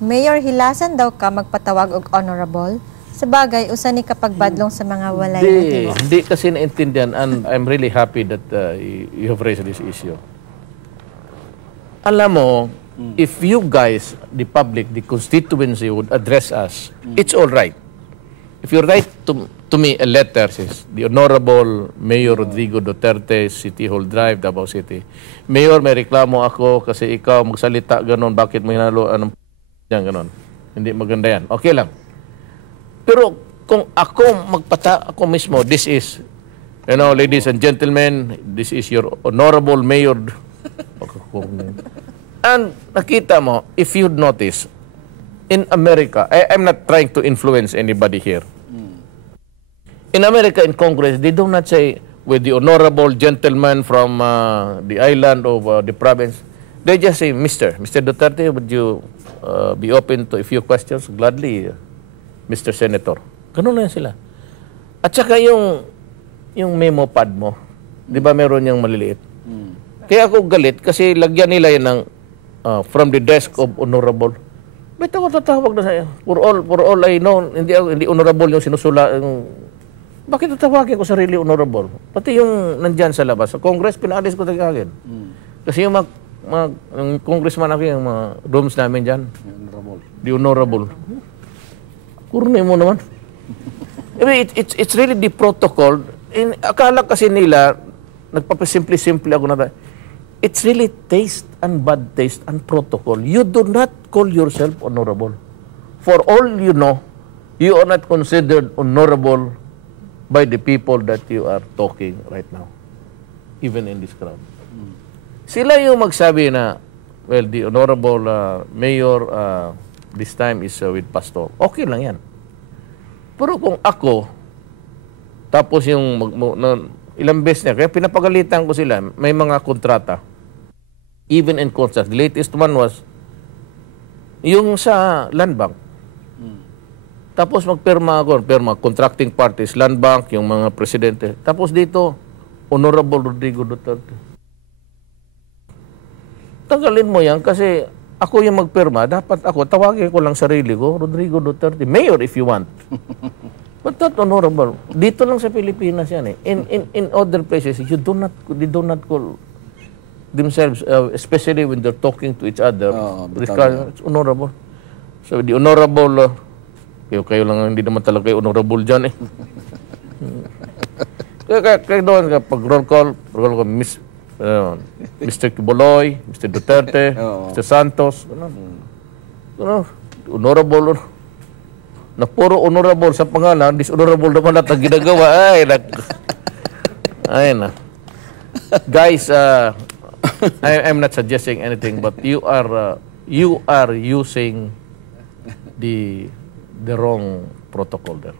Mayor, hilasan daw ka magpatawag og honorable? Sa bagay, usa ni kapag badlong sa mga walay na tiwa. Hindi kasi naintindihan, and I'm really happy that you have raised this issue. Alam mo, if you guys, the public, the constituency would address us, it's all right. If you write to me a letter, says, the Honorable Mayor Rodrigo Duterte, City Hall Drive, Davao City. Mayor, may reklamo ako kasi ikaw magsalita ganon, bakit mo hinalo, anong yan, ganon. Hindi maganda yan. Okay lang. Pero kung ako ako mismo, this is, ladies and gentlemen, this is your Honorable Mayor. And nakita mo, if you'd notice, in America, I'm not trying to influence anybody here. In America, in Congress, they do not say, with the honorable gentleman from the island of the province, they just say, Mr. Duterte, would you be open to a few questions? Gladly, Mr. Senator. Ganun na yan sila. At saka yung memo pad mo, di ba meron yung maliliit? Kaya ako galit kasi lagyan nila yan ng from the desk of honorable. Ba't ako tatawag na sa'yo? For all I know, hindi honorable yung sinusula. Bakit tatawagin ko sarili honorable? Pati yung nandyan sa labas. Sa Congress, pinaalis ko tagagin. Kasi yung yung congressman ako, yung mga rooms namin dyan. The honorable. Kurni mo naman. I mean, it's really the protocol. Akala kasi nila, nagpapasimple-simple ako na it's really taste and bad taste and protocol. You do not call yourself honorable. For all you know, you are not considered honorable by the people that you are talking right now. Even in this crowd. Sila yung magsabi na, well, the honorable mayor this time is with pastor. Okay lang yan. Pero kung ako, tapos yung ilang beses niya, kaya pinapagalitan ko sila, may mga kontrata. Even in contract. The latest one was yung sa land bank. Tapos magpirma ako, contracting parties, land bank, yung mga presidente. Tapos dito, Honorable Rodrigo Duterte. Tanggalin mo yan kasi ako yung magpirma, dapat ako, tawagin ko lang sarili ko, Rodrigo Duterte, mayor if you want. But not honorable. Dito lang sa Pilipinas yan eh. In other places, they do not call themselves, especially when they're talking to each other, it's honorable. So the honorable, kayo lang hindi naman talaga honorable dyan eh. Kaya doon, pag roll call, Mr. Kiboloy, Mr. Duterte, Mr. Santos, honorable, na puro honorable sa pangalan, dishonorable naman lahat ang ginagawa. Ay na. Guys, I'm not suggesting anything, but you are using the wrong protocol there.